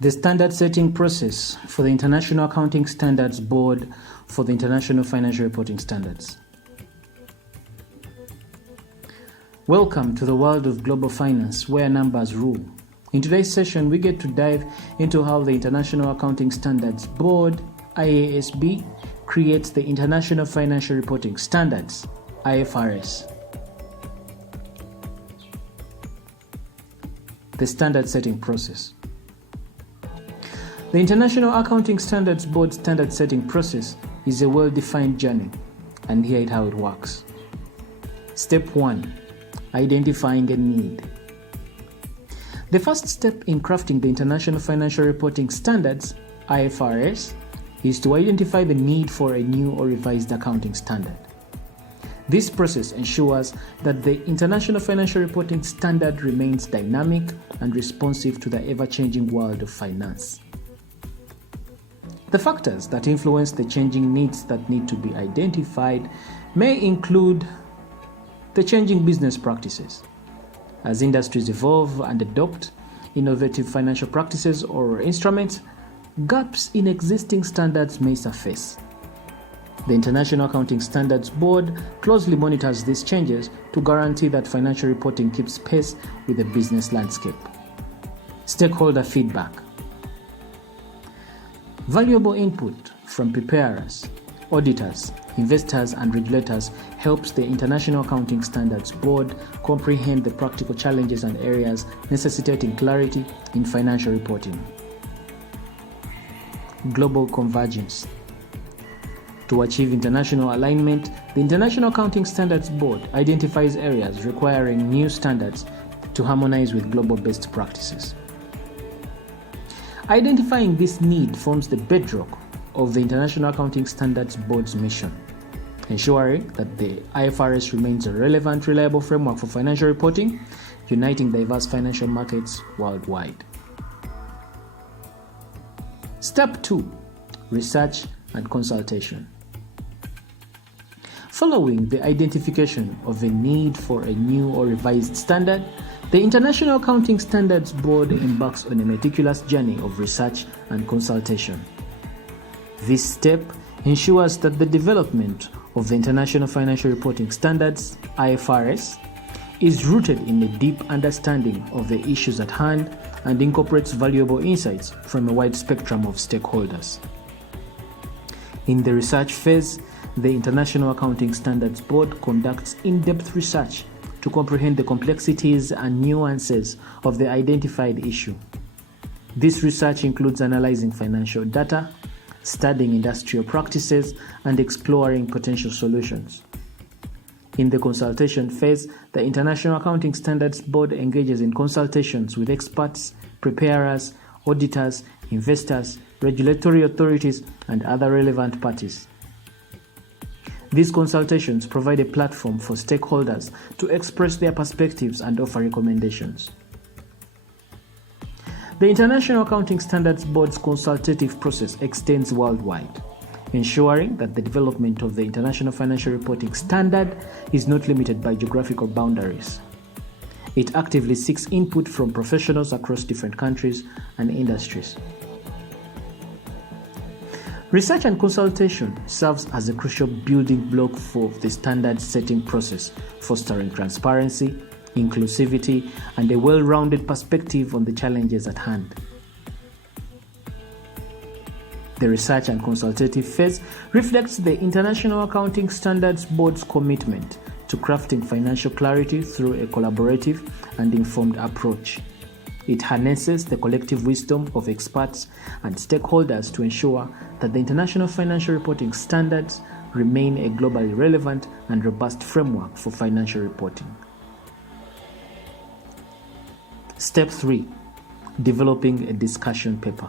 The standard setting process for the International Accounting Standards Board for the International Financial Reporting Standards. Welcome to the world of global finance where numbers rule. In today's session, we get to dive into how the International Accounting Standards Board, IASB, creates the International Financial Reporting Standards, IFRS. The standard setting process. The International Accounting Standards Board standard setting process is a well-defined journey, and here is how it works. Step 1. Identifying a need. The first step in crafting the International Financial Reporting Standards, IFRS, is to identify the need for a new or revised accounting standard. This process ensures that the International Financial Reporting Standard remains dynamic and responsive to the ever-changing world of finance. The factors that influence the changing needs that need to be identified may include the changing business practices. As industries evolve and adopt innovative financial practices or instruments, gaps in existing standards may surface. The International Accounting Standards Board closely monitors these changes to guarantee that financial reporting keeps pace with the business landscape. Stakeholder feedback. Valuable input from preparers, auditors, investors, and regulators helps the International Accounting Standards Board comprehend the practical challenges and areas necessitating clarity in financial reporting. Global convergence. To achieve international alignment, the International Accounting Standards Board identifies areas requiring new standards to harmonize with global best practices. Identifying this need forms the bedrock of the International Accounting Standards Board's mission, ensuring that the IFRS remains a relevant, reliable framework for financial reporting, uniting diverse financial markets worldwide. Step 2. Research and consultation. Following the identification of the need for a new or revised standard, the International Accounting Standards Board embarks on a meticulous journey of research and consultation. This step ensures that the development of the International Financial Reporting Standards, IFRS, is rooted in a deep understanding of the issues at hand and incorporates valuable insights from a wide spectrum of stakeholders. In the research phase, the International Accounting Standards Board conducts in-depth research to comprehend the complexities and nuances of the identified issue. This research includes analyzing financial data, studying industrial practices, and exploring potential solutions. In the consultation phase, the International Accounting Standards Board engages in consultations with experts, preparers, auditors, investors, regulatory authorities, and other relevant parties. These consultations provide a platform for stakeholders to express their perspectives and offer recommendations. The International Accounting Standards Board's consultative process extends worldwide, ensuring that the development of the International Financial Reporting Standard is not limited by geographical boundaries. It actively seeks input from professionals across different countries and industries. Research and consultation serves as a crucial building block for the standard setting process, fostering transparency, inclusivity, and a well-rounded perspective on the challenges at hand. The research and consultative phase reflects the International Accounting Standards Board's commitment to crafting financial clarity through a collaborative and informed approach. It harnesses the collective wisdom of experts and stakeholders to ensure that the International Financial Reporting Standards remain a globally relevant and robust framework for financial reporting. Step 3. Developing a discussion paper.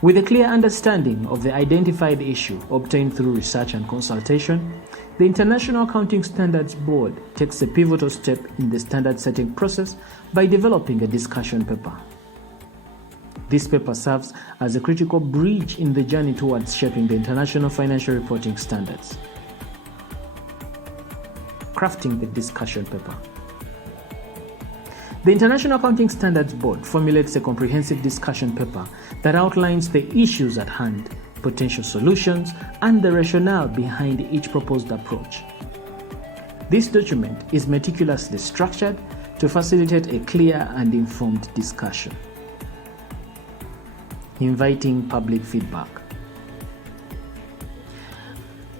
With a clear understanding of the identified issue obtained through research and consultation, the International Accounting Standards Board takes a pivotal step in the standard setting process by developing a discussion paper. This paper serves as a critical bridge in the journey towards shaping the International Financial Reporting Standards. Crafting the discussion paper. The International Accounting Standards Board formulates a comprehensive discussion paper that outlines the issues at hand, potential solutions, and the rationale behind each proposed approach. This document is meticulously structured to facilitate a clear and informed discussion. Inviting public feedback.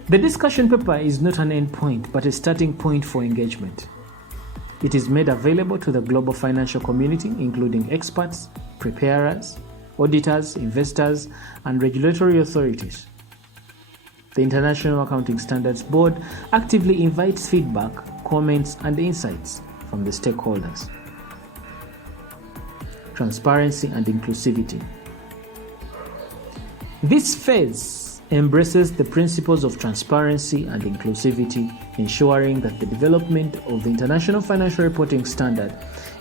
The discussion paper is not an end point, but a starting point for engagement. It is made available to the global financial community, including experts, preparers, auditors, investors, and regulatory authorities. The International Accounting Standards Board actively invites feedback, comments, and insights from the stakeholders. Transparency and inclusivity. This phase embraces the principles of transparency and inclusivity, ensuring that the development of the International Financial Reporting Standard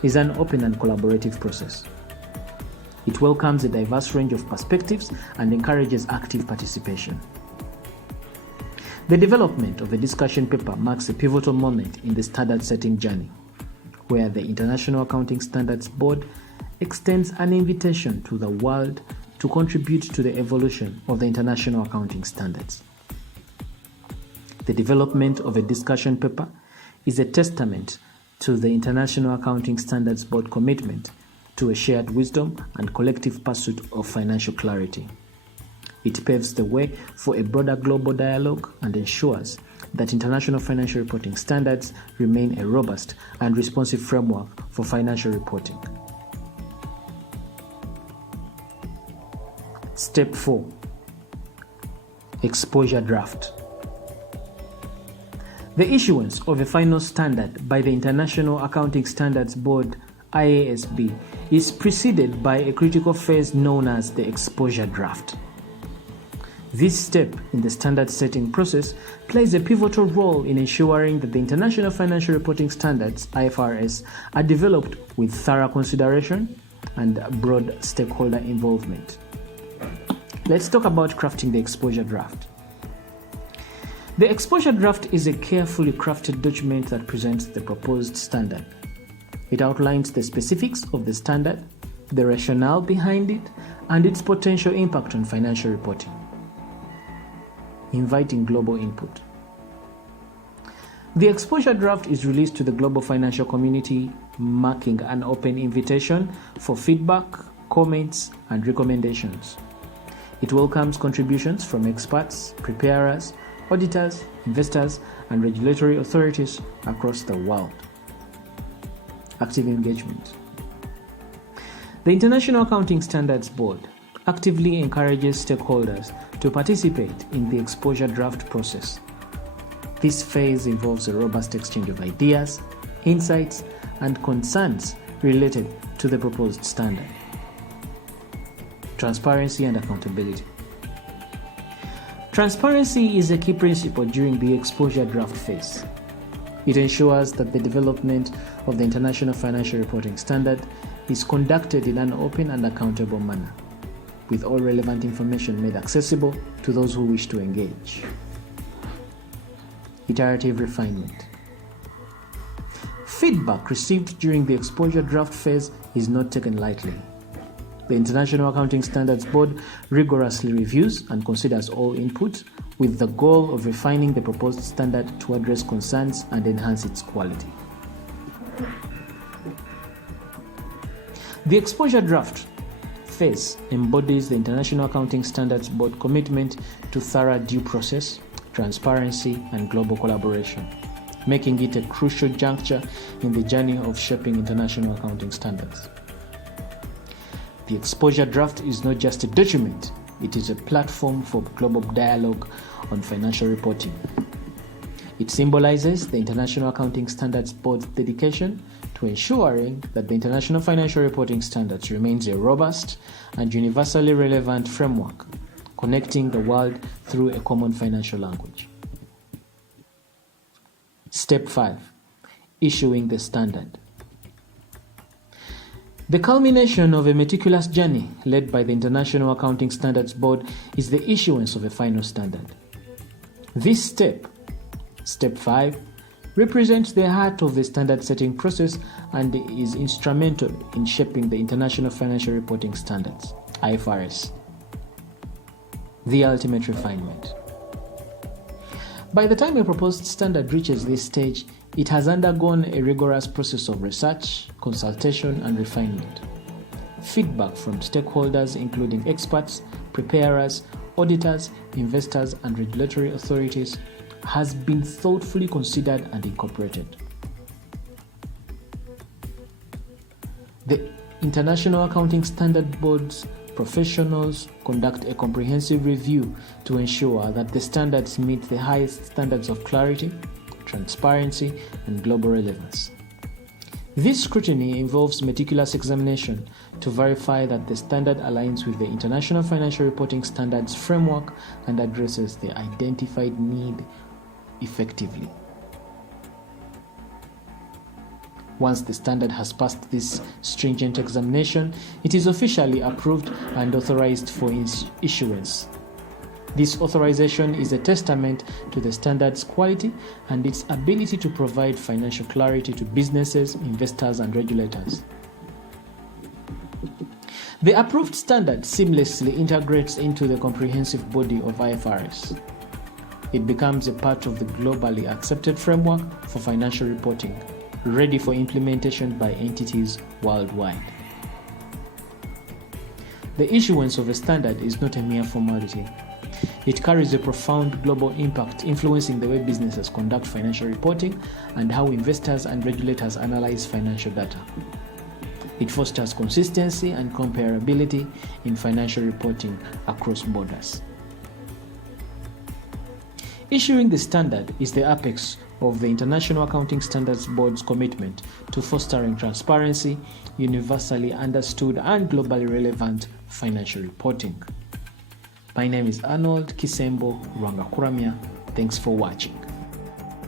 is an open and collaborative process. It welcomes a diverse range of perspectives and encourages active participation. The development of a discussion paper marks a pivotal moment in the standard-setting journey, where the International Accounting Standards Board extends an invitation to the world to contribute to the evolution of the international accounting standards. The development of a discussion paper is a testament to the International Accounting Standards Board commitment to a shared wisdom and collective pursuit of financial clarity. It paves the way for a broader global dialogue and ensures that international financial reporting standards remain a robust and responsive framework for financial reporting. Step 4. Exposure draft. The issuance of a final standard by the International Accounting Standards Board IASB is preceded by a critical phase known as the exposure draft. This step in the standard setting process plays a pivotal role in ensuring that the International Financial Reporting Standards IFRS are developed with thorough consideration and broad stakeholder involvement. Let's talk about crafting the exposure draft. The exposure draft is a carefully crafted document that presents the proposed standard. It outlines the specifics of the standard, the rationale behind it, and its potential impact on financial reporting. Inviting global input. The exposure draft is released to the global financial community, marking an open invitation for feedback, comments, and recommendations. It welcomes contributions from experts, preparers, auditors, investors, and regulatory authorities across the world. Active engagement. The International Accounting Standards Board actively encourages stakeholders to participate in the exposure draft process. This phase involves a robust exchange of ideas, insights, and concerns related to the proposed standard. Transparency and accountability. Transparency is a key principle during the exposure draft phase. It ensures that the development of the International Financial Reporting Standard is conducted in an open and accountable manner, with all relevant information made accessible to those who wish to engage. Iterative refinement. Feedback received during the exposure draft phase is not taken lightly. The International Accounting Standards Board rigorously reviews and considers all input with the goal of refining the proposed standard to address concerns and enhance its quality. The exposure draft phase embodies the International Accounting Standards Board commitment to thorough due process, transparency, and global collaboration, making it a crucial juncture in the journey of shaping international accounting standards. The exposure draft is not just a document, it is a platform for global dialogue on financial reporting. It symbolizes the International Accounting Standards Board's dedication to ensuring that the International Financial Reporting Standards remains a robust and universally relevant framework, connecting the world through a common financial language. Step 5. Issuing the standard. The culmination of a meticulous journey led by the International Accounting Standards Board is the issuance of a final standard. This step, Step 5, represents the heart of the standard setting process and is instrumental in shaping the International Financial Reporting Standards, IFRS, the ultimate refinement. By the time a proposed standard reaches this stage, it has undergone a rigorous process of research, consultation, and refinement. Feedback from stakeholders, including experts, preparers, auditors, investors, and regulatory authorities, has been thoughtfully considered and incorporated. The International Accounting Standard Board's professionals conduct a comprehensive review to ensure that the standards meet the highest standards of clarity, transparency, and global relevance. This scrutiny involves meticulous examination to verify that the standard aligns with the International Financial Reporting Standards framework and addresses the identified need effectively. Once the standard has passed this stringent examination, it is officially approved and authorized for issuance. This authorization is a testament to the standard's quality and its ability to provide financial clarity to businesses, investors, and regulators. The approved standard seamlessly integrates into the comprehensive body of IFRS. It becomes a part of the globally accepted framework for financial reporting, ready for implementation by entities worldwide. The issuance of a standard is not a mere formality. It carries a profound global impact, influencing the way businesses conduct financial reporting and how investors and regulators analyze financial data. It fosters consistency and comparability in financial reporting across borders. Issuing the standard is the apex of the International Accounting Standards Board's commitment to fostering transparency, universally understood and globally relevant financial reporting. My name is Arnold Kisembo Rwangakuramya. Thanks for watching.